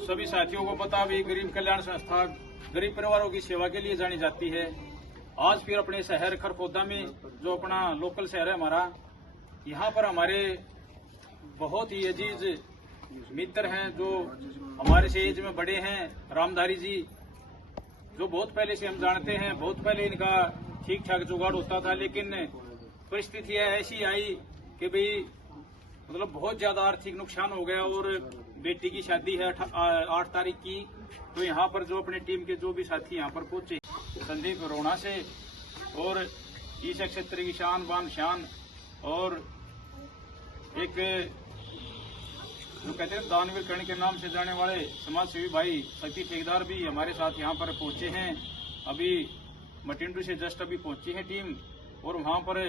सभी साथियों को पता भी गरीब कल्याण संस्था गरीब परिवारों की सेवा के लिए जानी जाती है। आज फिर अपने शहर खरखोदा में जो अपना लोकल शहर है हमारा, यहाँ पर हमारे बहुत ही अजीज मित्र हैं जो हमारे से एज में बड़े हैं, रामधारी जी, जो बहुत पहले से हम जानते हैं। बहुत पहले इनका ठीक ठाक जुगाड़ होता था, लेकिन परिस्थितियां ऐसी आई कि भाई मतलब बहुत ज्यादा आर्थिक नुकसान हो गया और बेटी की शादी है 8 तारीख की। तो यहाँ पर जो अपनी टीम के जो भी साथी यहाँ पर पहुंचे संदीप रोहना से, और इस क्षेत्र की शान बान शान, और एक जो कहते हैं दानवीर कर्ण के नाम से जाने वाले समाज सेवी भाई शक्ति ठेकेदार भी हमारे साथ यहाँ पर पहुंचे हैं। अभी मटिंडू से जस्ट अभी पहुंची है टीम, और वहाँ पर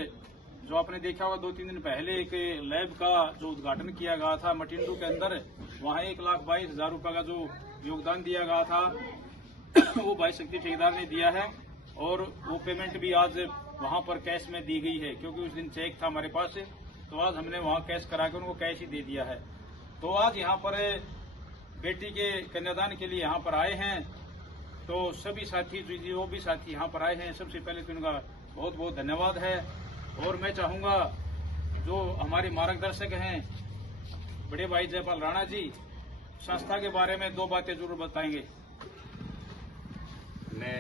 जो आपने देखा होगा 2-3 दिन पहले एक लैब का जो उद्घाटन किया गया था मटिंडू के अंदर, वहाँ 1,22,000 रुपये का जो योगदान दिया गया था वो भाई शक्ति ठेकेदार ने दिया है, और वो पेमेंट भी आज वहाँ पर कैश में दी गई है, क्योंकि उस दिन चेक था हमारे पास, तो आज हमने वहाँ कैश करा के उनको कैश ही दे दिया है। तो आज यहाँ पर बेटी के कन्यादान के लिए यहाँ पर आए हैं, तो सभी साथी जो भी साथी यहाँ पर आए हैं, सबसे पहले तो उनका बहुत बहुत धन्यवाद है। और मैं चाहूँगा जो हमारे मार्गदर्शक हैं बड़े भाई जयपाल राणा जी, संस्था के बारे में 2 बातें जरूर बताएंगे। मैं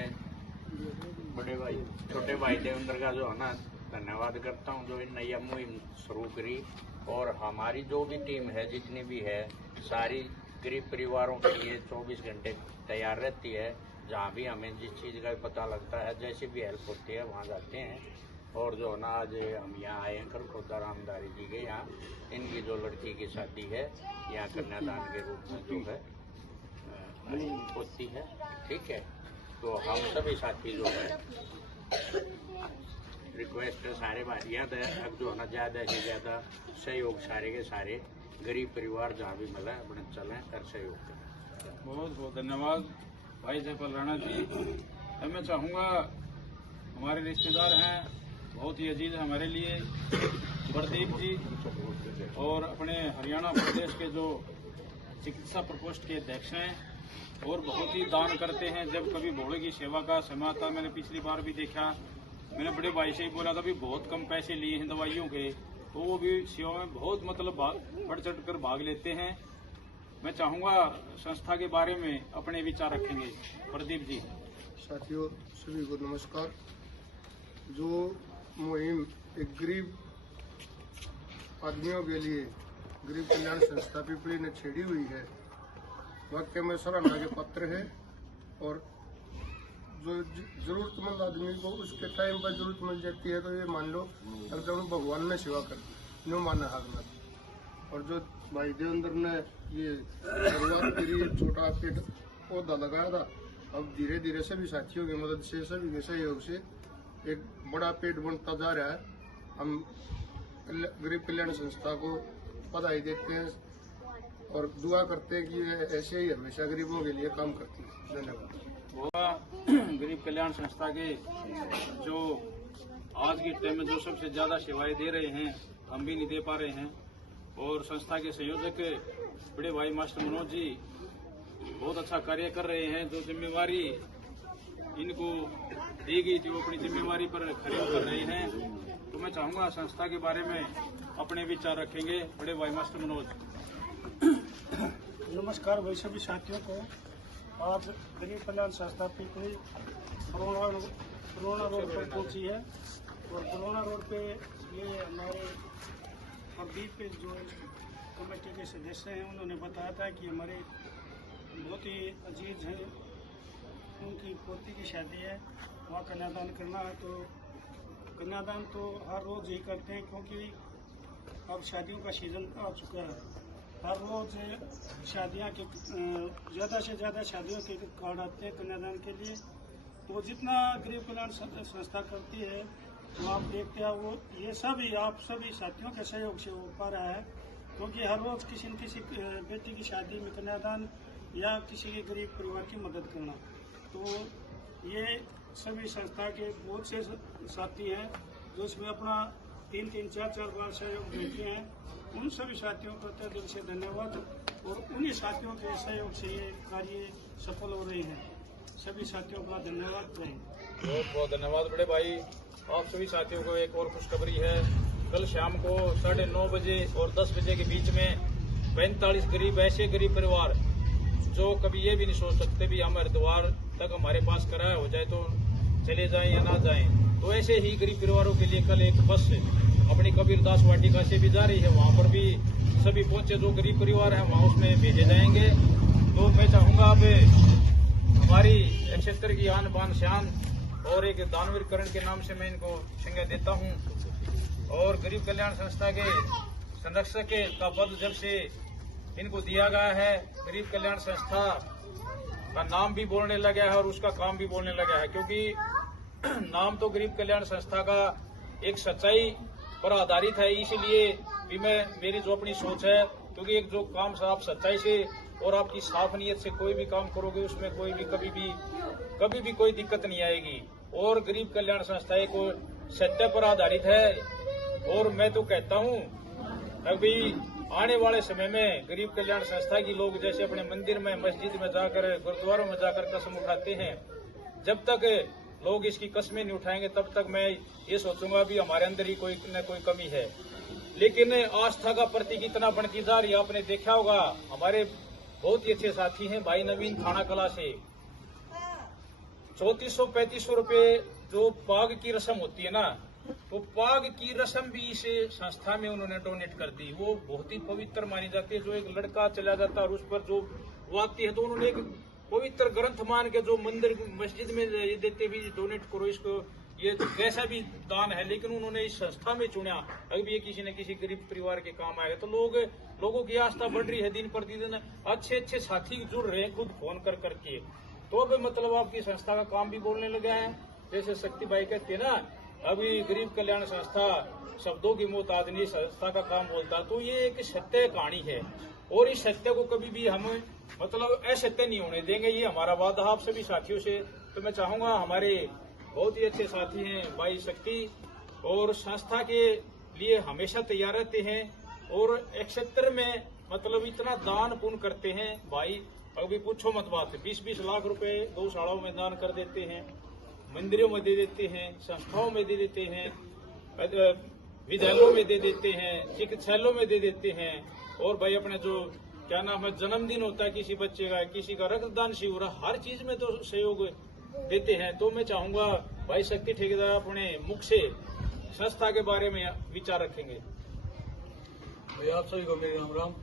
बड़े भाई छोटे भाई देवेंद्र का जो है ना धन्यवाद करता हूँ, जो इन नई मुहिम शुरू करी, और हमारी जो भी टीम है जितनी भी है सारी गरीब परिवारों के लिए 24 घंटे तैयार रहती है। जहाँ भी हमें जिस चीज़ का पता लगता है, जैसे भी हेल्प होती है वहाँ जाते हैं। और जो ना आज हम यहाँ आए हैं खरखोदा रामधारी जी के यहाँ, इनकी जो लड़की की शादी है यहाँ कन्यादान के रूप में जो है होती है, ठीक है। तो हम सभी साथी जो है रिक्वेस्ट है सारे भाइयों है, अब जो है ना ज़्यादा से ज़्यादा सहयोग सारे के सारे गरीब परिवार जहाँ भी मिला अपने चलें कर सहयोग करें। बहुत बहुत धन्यवाद भाई जयपाल राणा जी। अब मैं चाहूँगा हमारे रिश्तेदार हैं, बहुत ही अजीज है हमारे लिए, प्रदीप जी, और अपने हरियाणा प्रदेश के जो चिकित्सा प्रकोष्ठ के अध्यक्ष हैं, और बहुत ही दान करते हैं। जब कभी भोले की सेवा का समय आता, मैंने पिछली बार भी देखा, मैंने बड़े भाई से ही बोला था भी बहुत कम पैसे लिए हैं दवाइयों के, तो वो भी सेवा में बहुत मतलब बढ़ चढ़ कर भाग लेते हैं। मैं चाहूँगा संस्था के बारे में अपने विचार रखेंगे प्रदीप जी। साथियों सभी को नमस्कार। जो मुहिम एक गरीब आदमियों के लिए गरीब कल्याण संस्था पिपली ने छेड़ी हुई है, वाकई में सराहना के पात्र है। और जो जरूरतमंद आदमी को उसके टाइम पर जरूरत मिल जाती है, तो ये मान लो एकदम भगवान ने सेवा कर दी, नो माना हाथ में। और जो भाई देवेंद्र ने ये शुरुआत करी, छोटा पेट पौधा लगाया था, अब धीरे धीरे सभी साथियों की मदद से, सभी के सहयोग से एक बड़ा पेट बनता जा रहा है। हम गरीब कल्याण संस्था को बधाई देते हैं और दुआ करते हैं कि ये ऐसे ही हमेशा गरीबों के लिए काम करती है। धन्यवाद। गरीब कल्याण संस्था के जो आज के टाइम में जो सबसे ज्यादा सेवाएं दे रहे हैं, हम भी नहीं दे पा रहे हैं, और संस्था के संयोजक बड़े भाई मास्टर मनोज जी बहुत अच्छा कार्य कर रहे हैं। जो जिम्मेवारी इनको दी गई थी वो अपनी जिम्मेवारी पर खड़े कर रहे हैं। तो मैं चाहूँगा संस्था के बारे में अपने विचार रखेंगे बड़े भाई मास्टर मनोज। नमस्कार भाई सभी साथियों को। आज गरीब कल्याण संस्था पिपली बरोना रोड पर पहुंची है, और बरोना रोड पे ये हमारे प्रदीप के जो कमेटी के सदस्य हैं उन्होंने बताया था कि हमारे बहुत ही अजीज हैं, उनकी पोती की शादी है, वहाँ कन्यादान करना है। तो कन्यादान तो हर रोज़ ही करते हैं, क्योंकि अब शादियों का सीज़न आ चुका है। हर रोज़ शादियाँ के ज़्यादा से ज़्यादा शादियों के कार्ड आते हैं कन्यादान के लिए। तो जितना गरीब कल्याण संस्था करती है, जो आप देखते हैं, वो ये सभी आप सभी साथियों के सहयोग से हो पा रहा है। क्योंकि हर रोज़ किसी न किसी बेटी की शादी में कन्यादान या किसी के गरीब परिवार की मदद करना, तो ये सभी संस्था के बहुत से साथी हैं जो इसमें अपना 3-3, 4-4 बार सहयोग देते हैं। उन सभी साथियों को तहे दिल से धन्यवाद। और उन्हीं साथियों के सहयोग से ये कार्य सफल हो रहे हैं। सभी साथियों का धन्यवाद रहें। बहुत बहुत धन्यवाद बड़े भाई। आप सभी साथियों को एक और खुशखबरी है। कल शाम को 9:30 बजे और 10 बजे के बीच में 45 गरीब ऐसे गरीब परिवार जो कभी ये भी नहीं सोच सकते भी हम हरिद्वार तक हमारे पास किराया हो जाए तो चले जाएं या ना जाएं, तो ऐसे ही गरीब परिवारों के लिए कल एक बस अपनी कबीरदास वाटिका से भी जा रही है। वहाँ पर भी सभी पहुंचे जो गरीब परिवार हैं वहाँ उसमें भेजे जाएंगे। तो मैं चाहूँगा अब हमारी क्षेत्र की आन बान शान और एक दानवीर करण के नाम से मैं इनको संज्ञा देता हूँ। और गरीब कल्याण संस्था के संरक्षक का पद जब से इनको दिया गया है, गरीब कल्याण संस्था का नाम भी बोलने लगा है और उसका काम भी बोलने लगा है। क्योंकि नाम तो गरीब कल्याण संस्था का एक सच्चाई पर आधारित है, इसलिए भी मेरी जो अपनी सोच है, क्योंकि एक जो काम आप सच्चाई से और आपकी साफ नीयत से कोई भी काम करोगे उसमें कोई भी कभी भी कोई दिक्कत नहीं आएगी। और गरीब कल्याण संस्था एक सत्य पर आधारित है। और मैं तो कहता हूँ अभी आने वाले समय में गरीब कल्याण संस्था की लोग जैसे अपने मंदिर में, मस्जिद में जाकर, गुरुद्वारों में जाकर कसम उठाते हैं, जब तक लोग इसकी कस्में नहीं उठाएंगे तब तक मैं ये सोचूंगा भी हमारे अंदर ही कोई न कोई कमी है। लेकिन आस्था का प्रतीक इतना बनती जा रही है। आपने देखा होगा हमारे बहुत ही अच्छे साथी हैं भाई नवीन थाना कला से 3400-3500 रुपए जो पाग की रस्म होती है ना, वो पाग की रस्म भी इस संस्था में उन्होंने डोनेट कर दी। वो बहुत ही पवित्र मानी जाती है। जो एक लड़का चला जाता है और उस पर जो वो आती है तो उन्होंने एक पवित्र ग्रंथ मान के जो मंदिर मस्जिद में ये देते भी डोनेट करो इसको, ये कैसा भी दान है, लेकिन उन्होंने इस संस्था में चुना। अभी ये किसी न किसी गरीब परिवार के काम आएगा। तो लोगों की आस्था बढ़ रही है दिन प्रतिदिन। अच्छे साथी जुड़ रहे हैं खुद फोन करके। तो अब मतलब आपकी संस्था का काम भी बोलने लगा है। जैसे शक्ति भाई कहते हैं ना, अभी गरीब कल्याण संस्था शब्दों की मोहताज नहीं, संस्था का काम बोलता। तो ये एक सत्य कहानी है और इस सत्य को कभी भी हम मतलब असत्य नहीं होने देंगे। ये हमारा वादा आप सभी साथियों से। तो मैं चाहूंगा हमारे बहुत ही अच्छे साथी हैं भाई शक्ति, और संस्था के लिए हमेशा तैयार रहते हैं और क्षेत्र में मतलब इतना दान पुण्य करते हैं भाई, अभी पूछो मत बात। 20-20 लाख रुपए गौशालाओं में दान कर देते हैं, मंदिरों में दे देते हैं, संस्थाओं में दे देते हैं, विद्यालयों में दे देते हैं, चिकित्सालयों में दे देते हैं। और भाई अपने जो क्या नाम है जन्मदिन होता है किसी बच्चे का, किसी का रक्तदान शिविर, हर चीज में तो सहयोग देते हैं। तो मैं चाहूंगा भाई शक्ति ठेकेदार अपने मुख से संस्था के बारे में विचार रखेंगे। भाई आप सभी को मेरे राम राम।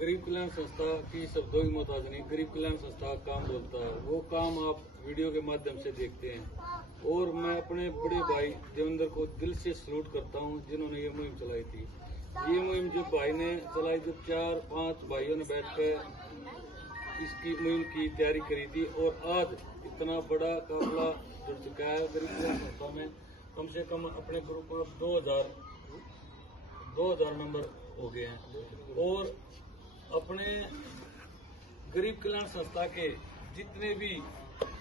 गरीब कल्याण संस्था की शब्दों की मोहताज नहीं, गरीब कल्याण संस्था का काम बोलता है। वो काम आप वीडियो के माध्यम से देखते हैं। और मैं अपने बड़े भाई देवेंद्र को दिल से सलूट करता हूँ जिन्होंने ये मुहिम चलाई थी। ये मुहिम जब भाई ने चलाई, जब 4-5 भाइयों ने बैठकर इसकी मुहिम की तैयारी करी थी, और आज इतना बड़ा काफिला जुड़ चुका है गरीब कल्याण संस्था में। कम से कम अपने ग्रुप में 2000 मेंबर हो गए हैं। और अपने गरीब कल्याण संस्था के जितने भी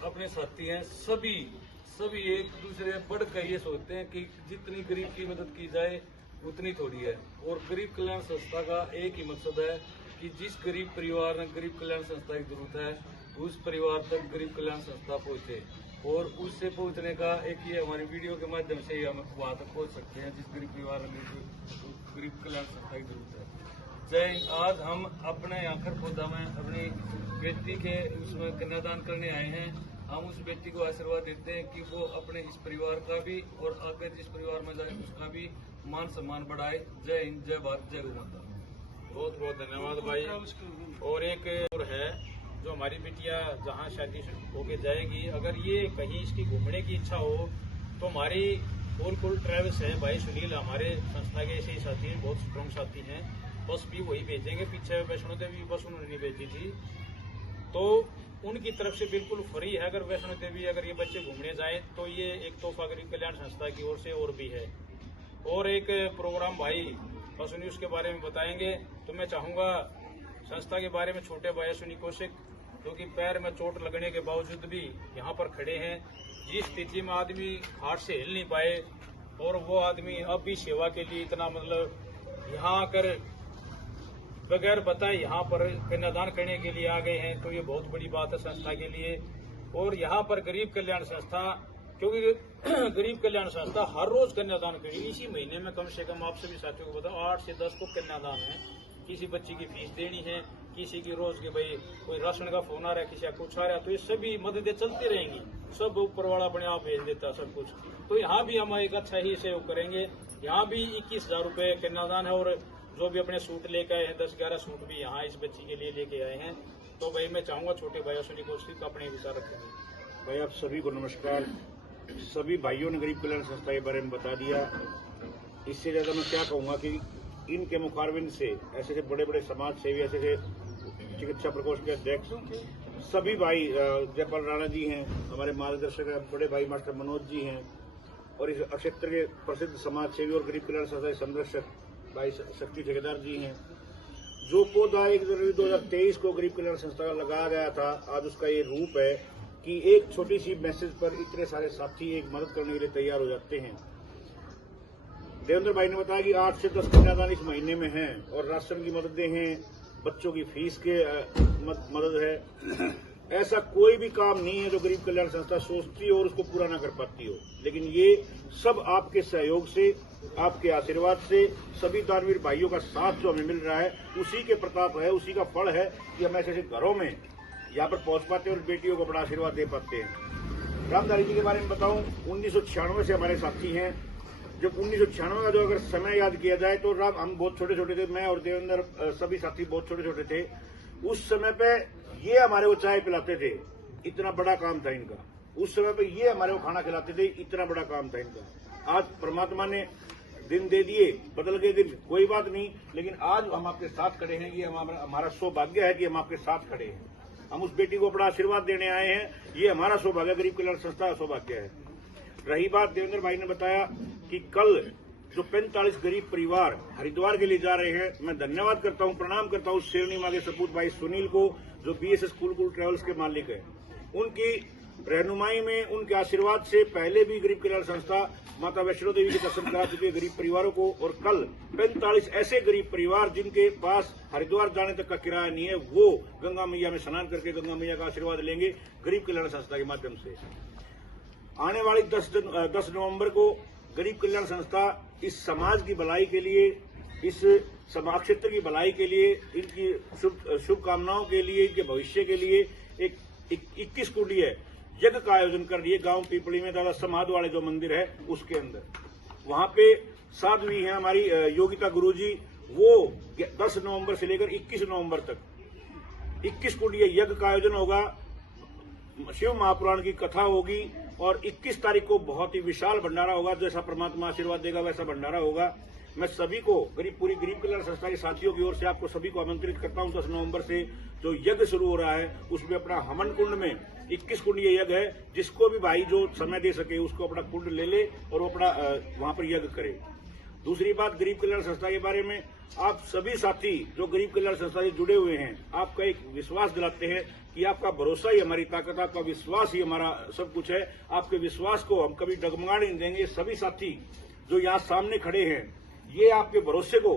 अपने साथी हैं सभी एक दूसरे बढ़कर ये सोचते हैं कि जितनी गरीब की मदद की जाए उतनी थोड़ी है। और गरीब कल्याण संस्था का एक ही मकसद है कि जिस गरीब परिवार में गरीब कल्याण संस्था की जरूरत है उस परिवार तक गरीब कल्याण संस्था पहुंचे। और उससे पहुंचने का एक ये हमारी वीडियो के माध्यम से ही हम वहाँ तक पहुंच सकते हैं जिस गरीब परिवार में गरीब कल्याण संस्था की जरूरत है। जय हिंद। आज हम अपने यहाँ खरखोदा में अपनी बेटी के उसमें कन्यादान करने आए हैं। हम उस बेटी को आशीर्वाद देते हैं कि वो अपने इस परिवार का भी और आगे जिस परिवार में जाए उसका भी मान सम्मान बढ़ाए। जय हिंद, जय भारत, जय गौ माता। बहुत बहुत धन्यवाद भाई। और एक और है जो हमारी बिटिया जहाँ शादी होके जाएगी, अगर ये कहीं इसकी घूमने की इच्छा हो तो हमारी कुल ट्रेवल्स है भाई सुनील, हमारे संस्था के ऐसे ही साथी हैं, बहुत स्ट्रॉन्ग साथी हैं। बस भी वही भेजेंगे। पीछे वैष्णो देवी बस उन्होंने नहीं भेजी थी, तो उनकी तरफ से बिल्कुल फ्री है। अगर वैष्णो देवी अगर ये बच्चे घूमने जाएं तो ये एक तोहफा गरीब कल्याण संस्था की ओर से और भी है। और एक प्रोग्राम भाई सुनी उसके बारे में बताएंगे। तो मैं चाहूंगा संस्था के बारे में छोटे भाई सुनी कौशिक, जो कि पैर में चोट लगने के बावजूद भी यहाँ पर खड़े हैं। जिस स्थिति में आदमी खाट से हिल नहीं पाए और वो आदमी अब भी सेवा के लिए इतना मतलब यहाँ आकर बगैर बताए यहाँ पर कन्यादान करने के लिए आ गए हैं, तो ये बहुत बड़ी बात है संस्था के लिए। और यहाँ पर गरीब कल्याण संस्था, क्योंकि गरीब कल्याण संस्था हर रोज कन्यादान करेगी। इसी महीने में कम से कम आप सभी साथियों को बताओ 8 से 10 को कन्यादान है। किसी बच्ची की फीस देनी है, किसी की रोज के भाई कोई राशन का फोन आ रहा है, किसी का कुछ आ रहा है, तो ये सभी मददें चलती रहेंगी। सब ऊपर वाला अपने आप भेज देता है सब कुछ। तो यहाँ भी हम एक अच्छा ही सहयोग करेंगे। यहाँ भी 21,000 रुपये कन्यादान है। और जो भी अपने सूट लेके आए हैं, 10-11 सूट भी यहाँ इस बच्ची के लिए लेके आए हैं। तो भाई मैं चाहूंगा छोटे भाइयों से निकोष्ठी का अपने विचार रखेंगे। भाई आप सभी को नमस्कार। सभी भाइयों ने गरीब कल्याण संस्था के बारे में बता दिया। इससे ज्यादा मैं क्या कहूंगा कि इनके मुखारबिन से ऐसे बड़े बड़े समाज सेवी, ऐसे चिकित्सा प्रकोष्ठ के अध्यक्ष सभी भाई, जयपाल राणा जी हैं, हमारे मार्गदर्शक बड़े भाई मास्टर मनोज जी हैं, और इस क्षेत्र के प्रसिद्ध समाज सेवी और गरीब कल्याण संस्था के संरक्षक भाई शक्ति ठेकेदार जी हैं। जो पौधा 1 जनवरी 2023 को गरीब कल्याण संस्था का लगाया गया था, आज उसका ये रूप है कि एक छोटी सी मैसेज पर इतने सारे साथी एक मदद करने के लिए तैयार हो जाते हैं। देवेंद्र भाई ने बताया कि 8 से 10 कन्यादान इस महीने में हैं, और राशन की मददें हैं, बच्चों की फीस के मदद है। ऐसा कोई भी काम नहीं है जो गरीब कल्याण संस्था सोचती हो और उसको पूरा ना कर पाती हो। लेकिन ये सब आपके सहयोग से, आपके आशीर्वाद से, सभी दानवीर भाइयों का साथ जो हमें मिल रहा है, उसी के प्रताप है, उसी का फल है कि हम ऐसे घरों में यहाँ पर पहुंच पाते हैं और बेटियों को बड़ा आशीर्वाद दे पाते हैं। रामधारी जी के बारे में बताऊं, 1996 से हमारे साथी हैं। जब 1996 का जो अगर समय याद किया जाए तो हम बहुत छोटे छोटे थे, मैं और देवेंद्र सभी साथी बहुत छोटे छोटे थे। उस समय पे ये हमारे को चाय पिलाते थे, इतना बड़ा काम था इनका। उस समय पे ये हमारे को खाना खिलाते थे, इतना बड़ा काम था इनका। आज परमात्मा ने दिन दे दिए, बदल गए दिन, कोई बात नहीं, लेकिन आज हम आपके साथ खड़े हैं। ये हमारा सौभाग्य है कि हम आपके साथ खड़े हैं। हम उस बेटी को बड़ा आशीर्वाद देने आए हैं, ये हमारा सौभाग्य, गरीब कल्याण संस्था का सौभाग्य है। रही बात, देवेंद्र भाई ने बताया कि कल जो 45 गरीब परिवार हरिद्वार के लिए जा रहे हैं, मैं धन्यवाद करता हूं, प्रणाम करता हूं शेरनी माँ के सपूत भाई सुनील को, जो BSS कुल ट्रेवल्स के मालिक है। उनकी रहनुमाई में, उनके आशीर्वाद से पहले भी गरीब कल्याण संस्था माता वैष्णो देवी के दर्शन करा चुके गरीब परिवारों को, और कल 45 ऐसे गरीब परिवार जिनके पास हरिद्वार जाने तक का किराया नहीं है, वो गंगा मैया में स्नान करके गंगा मैया का आशीर्वाद लेंगे गरीब कल्याण संस्था के माध्यम से। आने वाली 10 नवंबर को गरीब कल्याण संस्था इस समाज की भलाई के लिए, इस समाज क्षेत्र की भलाई के लिए, इनकी शुभकामनाओं के लिए, इनके भविष्य के लिए एक 21 कुंडीय यज्ञ का आयोजन कर रही है गांव पीपली में, दादा समाध वाले जो मंदिर है उसके अंदर। वहां पे साध्वी हैं हमारी योगिता गुरुजी, वो 10 नवंबर से लेकर 21 नवंबर तक 21 कुंडीय यज्ञ का आयोजन होगा। शिव महापुराण की कथा होगी, और 21 तारीख को बहुत ही विशाल भंडारा होगा। जैसा परमात्मा आशीर्वाद देगा वैसा भंडारा होगा। मैं सभी को पूरी गरीब कल्याण संस्था के साथियों की ओर से आपको सभी को आमंत्रित करता हूं। 10 नवंबर से जो यज्ञ शुरू हो रहा है, उसमें अपना हमन कुंड में 21 कुंडीय यज्ञ है। जिसको भी भाई जो समय दे सके उसको अपना कुंड ले ले और वो अपना वहां पर यज्ञ करे। दूसरी बात, गरीब कल्याण संस्था के बारे में, आप सभी साथी जो गरीब कल्याण संस्था से जुड़े हुए हैं, आपका एक विश्वास दिलाते हैं कि आपका भरोसा ही हमारी ताकत, आपका विश्वास ही हमारा सब कुछ है। आपके विश्वास को हम कभी डगमगाने नहीं देंगे। सभी साथी जो यहाँ सामने खड़े हैं, ये आपके भरोसे को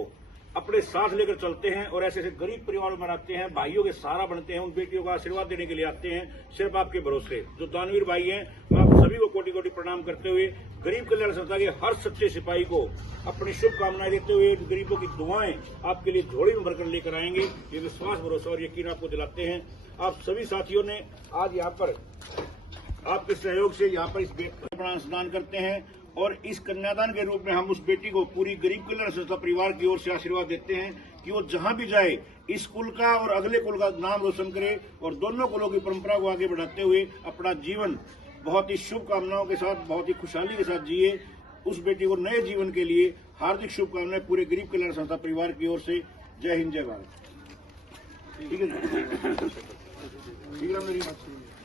अपने साथ लेकर चलते हैं और ऐसे ऐसे गरीब परिवारों में आते हैं, भाइयों के सहारा बनते हैं, उन बेटियों का आशीर्वाद देने के लिए आते हैं, सिर्फ आपके भरोसे। जो दानवीर भाई हैं, मैं आप सभी को कोटि कोटि प्रणाम करते हुए गरीब कल्याण संस्था के हर सच्चे सिपाही को अपनी शुभकामनाएं देते हुए, गरीबों की दुआएं आपके लिए झोली में भरकर लेकर आएंगे, ये विश्वास, भरोसा और यकीन आपको दिलाते हैं। आप सभी साथियों ने आज यहाँ पर आपके सहयोग से यहाँ पर इस बेटी का स्नान करते हैं, और इस कन्यादान के रूप में हम उस बेटी को पूरी गरीब कल्याण संस्था परिवार की ओर से आशीर्वाद देते हैं कि वो जहां भी जाए इस कुल का और अगले कुल का नाम रोशन करे, और दोनों कुलों की परंपरा को आगे बढ़ाते हुए अपना जीवन बहुत ही शुभकामनाओं के साथ, बहुत ही खुशहाली के साथ जिए। उस बेटी को नए जीवन के लिए हार्दिक शुभकामनाएं पूरे गरीब कल्याण संस्था परिवार की ओर से। जय हिंद, जय भारत। ठीक है, ठीक है मेरी बात।